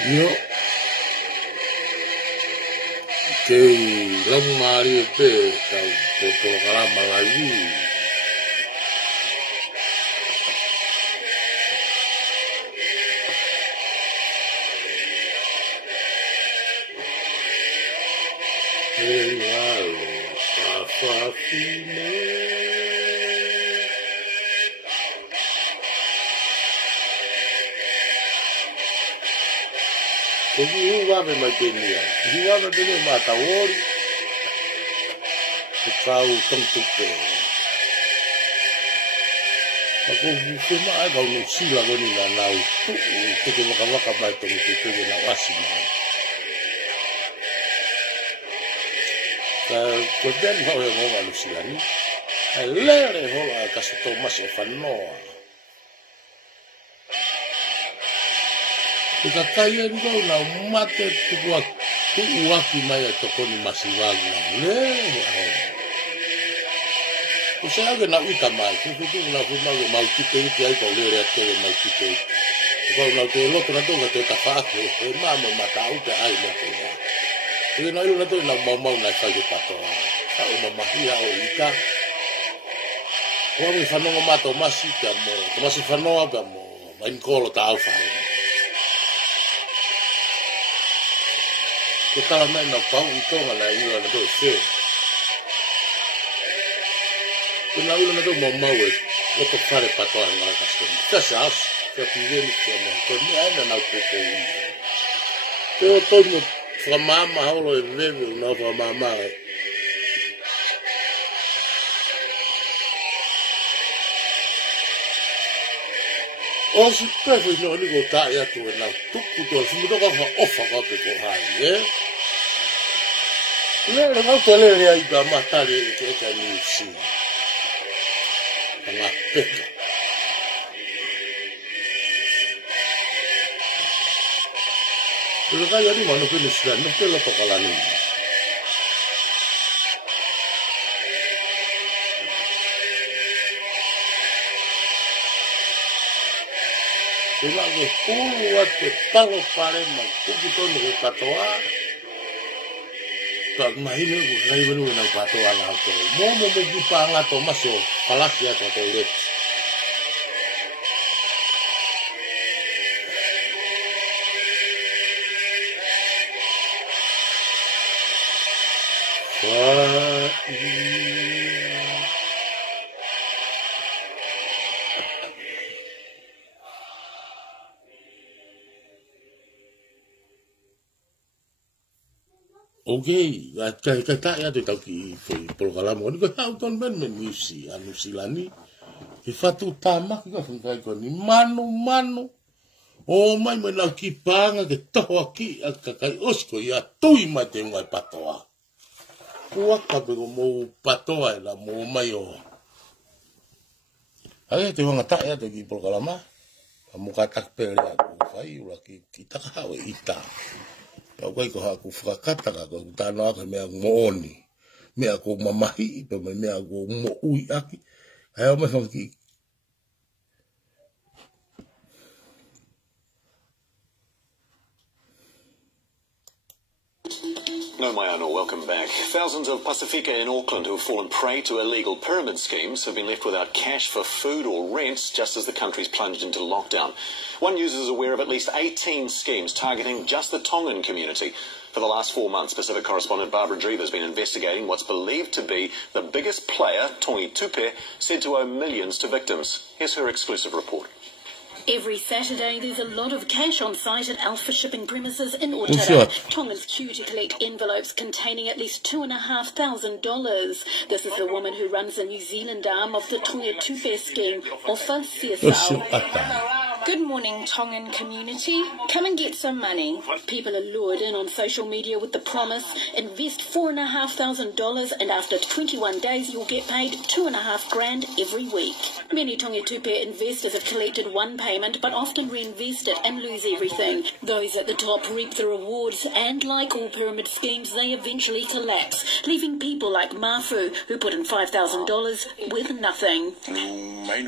Yo, que la Mamali pe PTOA Mamali. POHIVA me maitenia. POHIVA me tenia matawori. KAKAI Tongi Tupe. Ako buke mai kau no sila goni na nau tu ke waka mai Tongi Tupe na wasima. Ko ben ho e mo alu sila ni. Lere ho a kasto mas e fanoa. KAKAI e ngau na mate tu'u aki mai e tokoni MASIVA na lere ho. Usa age na uta mai, kuku na kuna go mau tipe iti ai kau lere ate mau tipe. Kau na te loto na tonga te TAFA'AKI, e mama matau te ai mo tonga. Kau na ilu na to na mau na kai te patoa. Kau MAMAHI'A o ika. Kau mi whanonga mato masi ka mo, masi whanoa ka mo, main kolo ta alfa. Ko tala mai na pau I tonga na iwa na to se. Ko na iwa na to mau e loto whare patoa ngā kastema. Ka SIAOSI, ka PIVENI kia mo. Ko ni aina nau PTOA. Ko tono whamama holo e veve na whamama e. O si pefe no ni go tae atu e nau tuku toa. Si mutoka wha ofa ka te ko hai, Lere ngau te lere ai ka matare e ke eka ni usi. Ngā peka. Kaya kaya ni manu kini sila, no te loto kalani. Kaya ko hulu ate palo pare ma kuki tono ko katoa. Kak mahino ko kai banu na katoa na ko. Mo gipa nga to maso palaki ato toilet. Okay, kata ya tu tahu ki PIUKALA mo ni ko hauton ben menyusi anu silani ki fatu tamak ko fungai ko ni manu o mai mena ki panga ke TAFA'AKI KAKAI osko ya tui mate ngai patoa ko ka be mo patoa la mo mai o ai te wanga ta ya te ki PIUKALA ma mo katak pe ya ko fai ula ki kita ka ita. Kau kai ko haku whakakata ka ko tāna aka mea mooni. Mea ko MAMAHI'I, pe mea ko mo ui aki. Hai o me whanki. No, Mayano, welcome back. Thousands of Pasifika in Auckland who have fallen prey to illegal pyramid schemes have been left without cash for food or rent just as the country's plunged into lockdown. One user is aware of at least 18 schemes targeting just the Tongan community. For the last 4 months, Pacific correspondent Barbara Drever has been investigating what's believed to be the biggest player, Tongi Tupe, said to owe millions to victims. Here's her exclusive report. Every Saturday, there's a lot of cash on site at Alpha shipping premises in UATA. Tongans queue to collect envelopes containing at least $2,500. This is the woman who runs the New Zealand arm of the Tongi Tupe scheme, offer SIASAU. Good morning, Tongan community. Come and get some money. People are lured in on social media with the promise, invest $4,500 and after 21 days you'll get paid $2,500 every week. Many Tongi Tupe investors have collected one payment but often reinvest it and lose everything. Those at the top reap the rewards and like all pyramid schemes they eventually collapse, leaving people like Mafu who put in $5,000 with nothing. I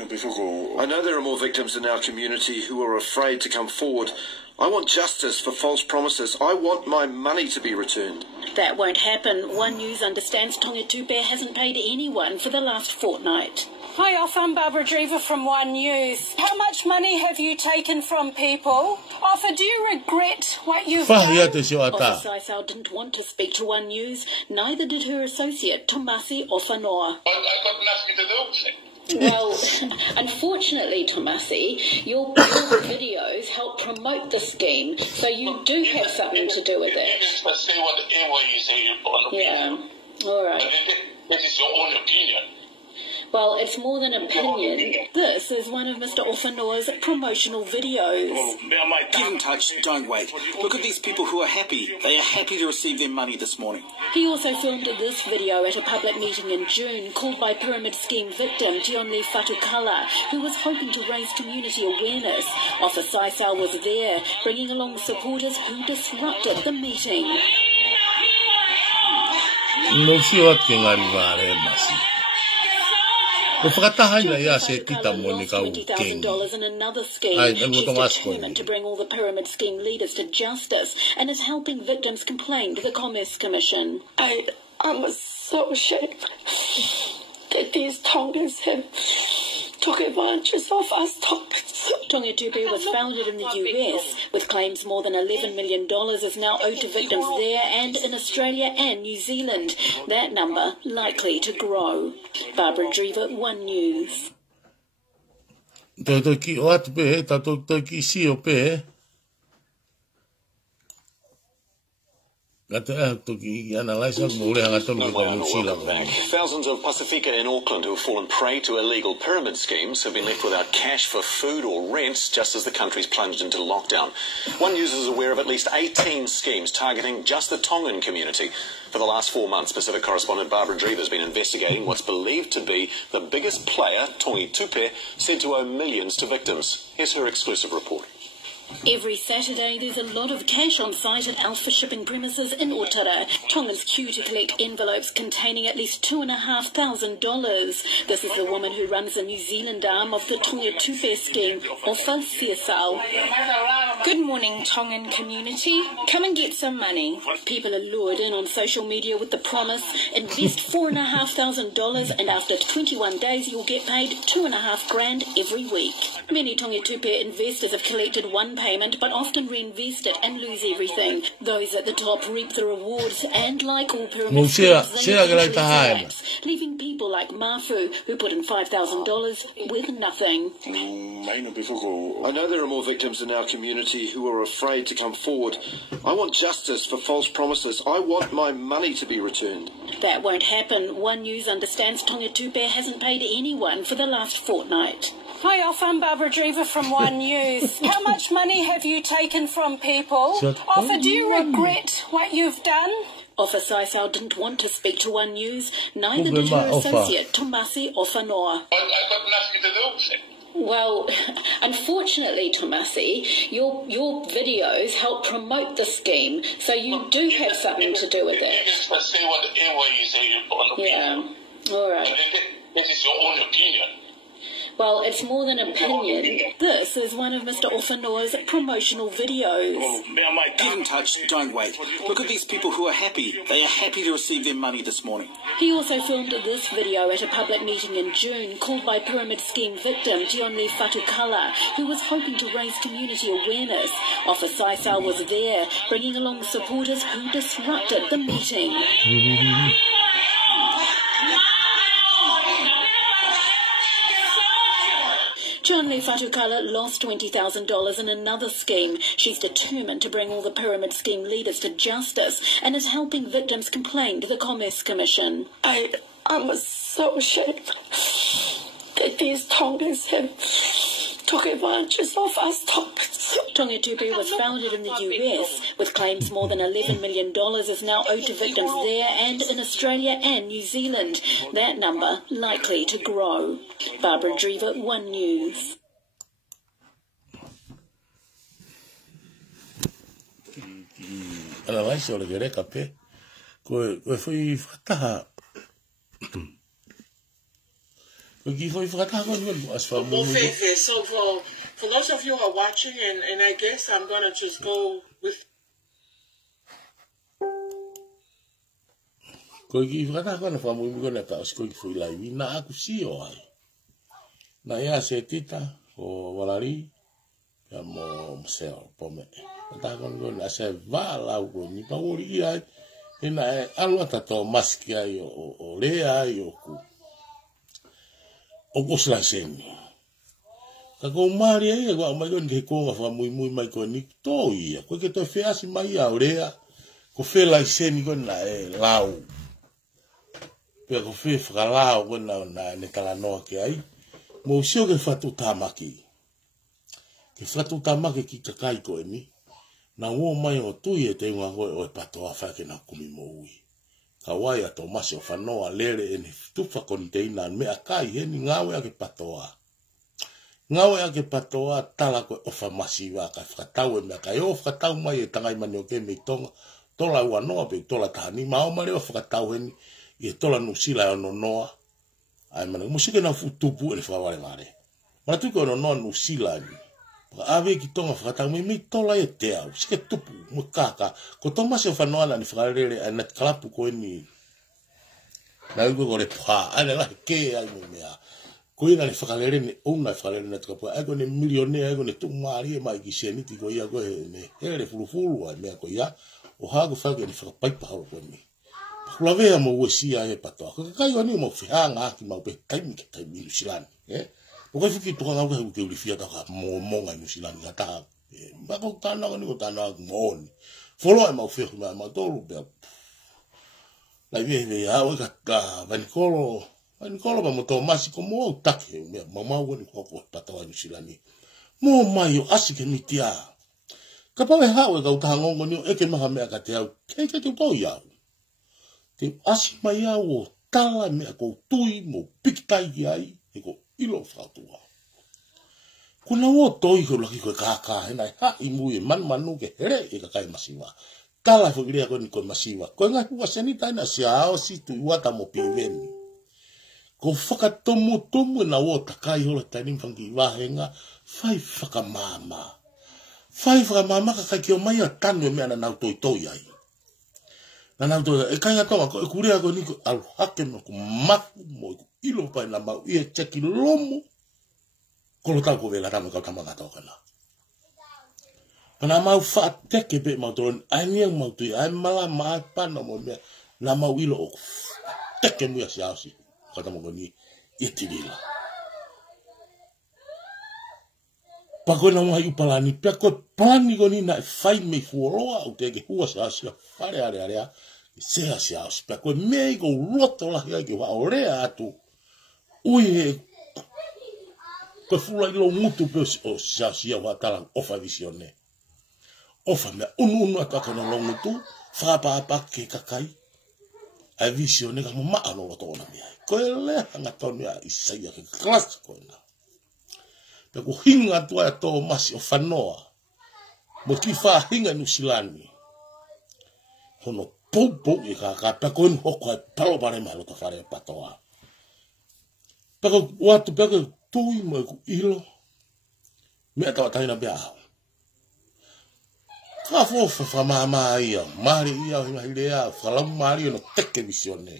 know there are more victims in our community who are afraid to come forward. I want justice for false promises. I want my money to be returned. That won't happen. One News understands Tongi Tupe hasn't paid anyone for the last fortnight. Hi, I'm Barbara Drever from One News. How much money have you taken from people? Offer, do you regret what you've done? Officer SIASAU didn't want to speak to One News, neither did her associate, Tomasi Ofanoa. I've got nothing to do with it. Well, unfortunately, Tomasi, your videos help promote the scheme, so you do have something to do with it. You can say whatever you say on opinion. Yeah, all right. That is your own opinion. Well, it's more than opinion. This is one of Mr. Ofanoa's promotional videos. Get in touch, don't wait. Look at these people who are happy. They are happy to receive their money this morning. He also filmed this video at a public meeting in June called by pyramid scheme victim Tionli Fatukala, who was hoping to raise community awareness. Officer SIASAU was there, bringing along supporters who disrupted the meeting. No siwat ke ngari masi. $20,000 in another scheme. She's determined to bring all the pyramid scheme leaders to justice and is helping victims complain to the Commerce Commission. I'm so ashamed that these Tongans have took advantage of us Tongans. Tongi Tupe was founded in the US, with claims more than $11 million is now owed to victims there and in Australia and New Zealand. That number likely to grow. Barbara Drever, One News. Thousands of Pasifika in Auckland who have fallen prey to illegal pyramid schemes have been left without cash for food or rent just as the country's plunged into lockdown. One News is aware of at least 18 schemes targeting just the Tongan community. For the last 4 months, Pacific correspondent Barbara Drever has been investigating what's believed to be the biggest player, Tongi Tupe, said to owe millions to victims. Here's her exclusive report. Every Saturday, there's a lot of cash on site at Alpha shipping premises in Otara. Tongans queue to collect envelopes containing at least $2,500. This is the woman who runs the New Zealand arm of the Tongi Tupe scheme, Offa SIASAU. Good morning, Tongan community. Come and get some money. People are lured in on social media with the promise, invest $4,500 and after 21 days you'll get paid $2,500 every week. Many Tongi Tupe investors have collected one payment but often reinvest it and lose everything. Those at the top reap the rewards and, like all pyramid schemes, leaving people like Mafu who put in $5,000 with nothing. I know there are more victims in our community who are afraid to come forward. I want justice for false promises. I want my money to be returned. That won't happen. One News understands Tongi Tupe hasn't paid anyone for the last fortnight. Hi, I'm Barbara Drever from One News. How much money have you taken from people? Offer, do you regret what you've done? Officer SIASAU didn't want to speak to One News, neither did her associate, Tomasi Ofanoa. I've got nothing to do with it. Well, unfortunately, Tomasi, your videos help promote the scheme, so you do have something to do with it. You can say whatever you say on opinion. Yeah, all right. That is your own opinion. Well, it's more than opinion. This is one of Mr. Ofanoa's promotional videos. Get in touch, don't wait. Look at these people who are happy. They are happy to receive their money this morning. He also filmed this video at a public meeting in June called by pyramid scheme victim Tionli Fatukala, who was hoping to raise community awareness. Officer SIASAU was there, bringing along supporters who disrupted the meeting. Tionli Fatukala lost $20,000 in another scheme. She's determined to bring all the pyramid scheme leaders to justice and is helping victims complain to the Commerce Commission. I'm so ashamed that these Tongans have took advantage of us Tongans. Tongi Tupe was founded in the US, with claims more than $11 million is now owed to victims there and in Australia and New Zealand. That number likely to grow. Barbara Drever, One News. Ana vai se ole gere kape. Koe foi fataha. So for those of you who are watching, and I guess I'm going to just go with... Ko ki fata ko na famu mi ko na ta sko ki foi lai na aku si o ai na ia se tita o walari ya mo mseo pome ta ko na se vala ko ni pa ori ai ina alwa ta to maski ai o le ai o ku o ko sla sen ka ko mari ai ko mai ko ni ko nga famu mai ko ni to ia ko ke to fe asi mai a orea ko fe lai sen ko na lau pe ko fe FAKALAO ko na ne kala no ke ai mo sio ke fatu tamaki ki KAKAI ko ni na wo mai o tu ye te nga o PTOA fa ke na kumi mo ui ka wai a to masio fa no alere en tu fa container me akai he ni ngawe ke PTOA tala ko o fa MASIVA ka FAKATAU me ka yo FAKATAU mai e tangai mano ke me tonga tola wa no pe tola tani ma o mare o FAKATAU ni e tola no sila no noa ai mana musike na futupu e fa wale mare mana tu ko no no sila ni ave ki tonga FAKATAU me tola e te au sike tupu mo kaka ko toma se fa no ala ni FAKALAO ana kalapu ko ni na ko le pa ana la ke ai me ya ko ina ni FAKALAO ni una FAKALAO na ko ai ko ni milionaire ai ko ni tu mari mai ki seni ti ko ia ko ne hele fulu ai me ko ya o ha ko fa ke ni fa pai pa ko ni la vea mo usia e PTOA KAKAI ani mo fianga ki mo pe taimi silani o ka fiki to nga ko ke ulifia ta mo ngai silani ta ba ko tana ni ko tana mo folo e mo fi ma tolu be la vie ya o ka vanikolo ba mo to masi ko mo take me mama woni ko PTOA ni silani mo mai o asike mitia ka pa ha o ka utango ngoni e ke ma me ka te au ke to ya te asi mai au tala me ko tui mo piktai ai e ko ilo fatua kuna o toi ko laki ko kaka ina ha imu e manu ke here e KAKAI MASIVA tala fo gria ko ni ko MASIVA ko nga ku sanita na SIAOSI tu UATA mo PIVENI ko fakatomo na o takai hola tani fangi wahenga fai fakamama KAKAI ki o mai tanu me ana na toi ai na to e kanga to ko kuria ko ni al hake mo maku mo ilo pa na mau e cheki lomo ko lo ta ko vela tama ka tama ka to kana na mau fa teke be mo to ai ni mo tu ai mala ma pa no mo na mau ilo teke mo ya SIAOSI ka tama ko ni itilila pa ko na mo ai palani pe ko pani ko ni na fai me fuoroa o te ke hua SIAOSI are SIAOSI pa ko me go roto la ya ke wa orea atu ui ko fula ilo mutu pe o SIAOSI wa tala ofa visione ofa me unu ataka na longu tu fa pa ke KAKAI a visione ka mo ma no roto na mi ko le hanga tonu ya isaia ke class ko na pe ko hinga tu to masi o fanoa mo ki fa hinga nu silani hono popo e ka pe ko no ko palo bare malo to fare PTOA pe ko watu pe ko tui mo ilo me ta taina be a ka fo fa Mamali ia Mahe'A fa mari no teke visione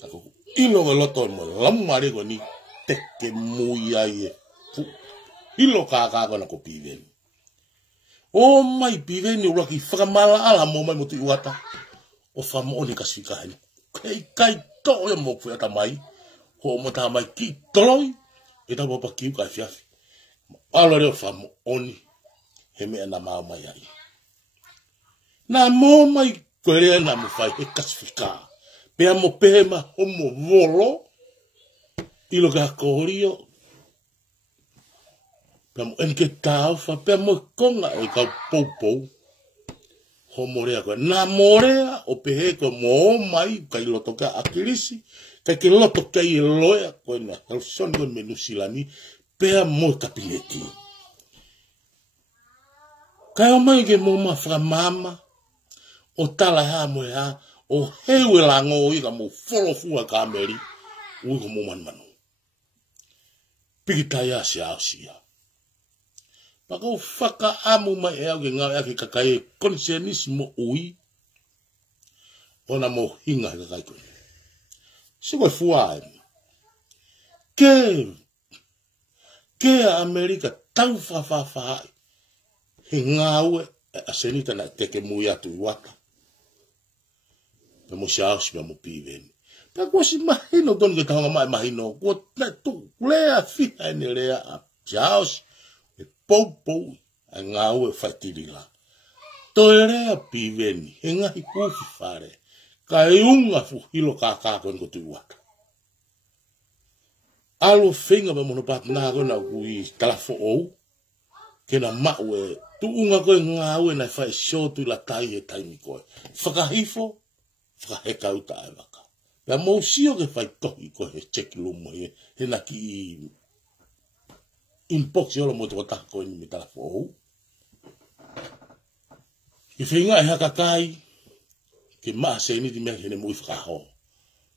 ka ko ilo lo to mo la mari ko ni teke muia ye ilo ka na ko PIVENI o mai PIVENI ura ki whakamala ala mo mai mo tu UATA o whamo ni kasika hani kai to e mo fuata mai ho mo ta mai ki toloi e ta papa ki ka fiafi ala re whamo oni he me na MAMAHI'I na mo mai kwere na mo fai e kasika pe mo pema o mo volo ilo ka korio Pamo enke tau fa pe mo konga e ka popo ho morea ko na morea o pehe ko mo mai ka loto ka akirisi ka ke loto ka i loya ko na son ko menu silani pe mo kapileti ka o mai ke mo ma fra mama o tala ha mo ha o hewe lango i ka mo folo fu ka meri u ko mo man manu Pikitaya SIAOSI. Pako whakaamu mai e au ke Ngalu'Ea ke KAKAI konsenis mo ui. Ona mo hinga he KAKAI kone. Sigo e fuae. Ke Amerika tau whawhawhai. He ngāue a senita na teke mui atu UATA. Pe mo SIAOSI pe mo PIVENI. Pe kua si mahino tonu ke tahonga mai mahino. Kua tu lea fiha ene lea a SIAOSI. E pou a ngāue whaitirila. Toi rea PIVENI. He ngahi kufi whare. Ka e unga fuhilo kakako nko tu UATA. Alo whinga pa mono pati nā koe na kui TAFA'AKI. Kena maue tu unga koe ngāue na whai shotu la tai e taimi koe. Whakahifo, whakaheka uta e waka. Pea mausio ke whai tohi koe he cheki lumo he na ki inbox yolo mo toko taka koe ni me TAFA'AKI. Ki whinga e KAKAI, ki maa se ni di mea hene mui whakaho.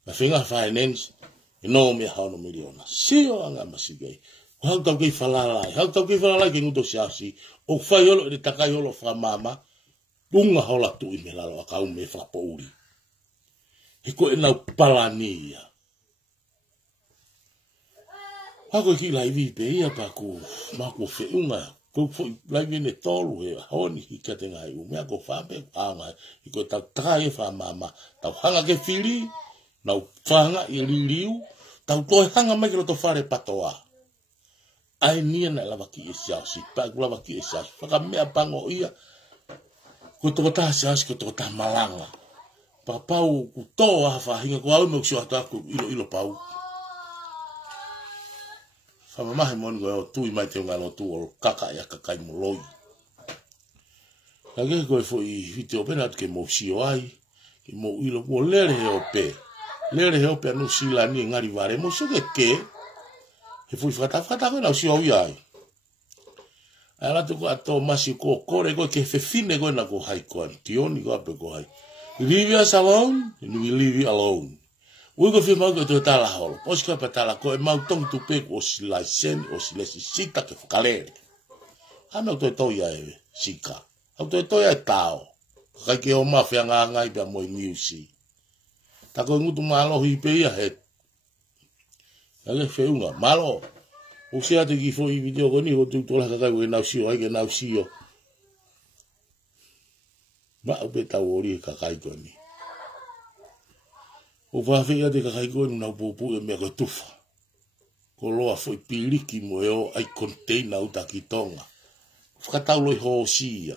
Na whinga finance, no me hao no miliona. Sio anga masigei. Hau tau kei whalalai. Hau tau kei whalalai ke nguto SIAOSI. O whai holo e takai holo whamama. Tunga hola tu i me lalo a kau me whapouri. He ko e nau palania. Hako ki laivi pe ia pa ku mako whiunga. Ko laivi ne tolu he honi hika te ngai u. Mea ko whape anga. He ko tau takai e whamama. Tau hanga ke whiri. Nau whanga i ririu, tau toi hanga mai kero to whare PTOA. Ai nia na lava ki e SIAOSI, paku lava ki e SIAOSI. Whaka mea pango ia, ko toko taha SIAOSI, ko toko taha malanga. Papau ku toa hawhahinga, ko au me kusio hatu aku ilo pau. Whamamahe moni koe o tui mai te ngalo tu o KAKAI mo loi. Kage koe fo i hiti o pena atu ke mo sio ai, ke mo ilo kuo lere he o pe. Lere heo pe anu sila ni ngari vare mo so ke he fui fata koe na usio iai. Ala tu ko ato masi ko kore koe ke fefine koe na ko hai koe tioni ko ape ko hai. Leave us alone and we leave you alone. Ugo fi mau ko to tala holo. Poska pa tala ko e mau Tongi Tupe o sila sen o sila sita ke fukalere. Ana to ia e sika. Au to ia tao. Kai ke o mafia ngai pe mo music. Tako ngutu malo hipe ia he. Ake whiunga, malo. O sea te ki fo i video koni, o tu tola kakai ue nau sio, aike nau sio. Ma upe tau ori e KAKAI koni. O whawhia te KAKAI koni nau pupu e mea koe tufa. Ko loa fo i piliki mo e o ai container uta ki Tonga. Whakatau loi ho sia.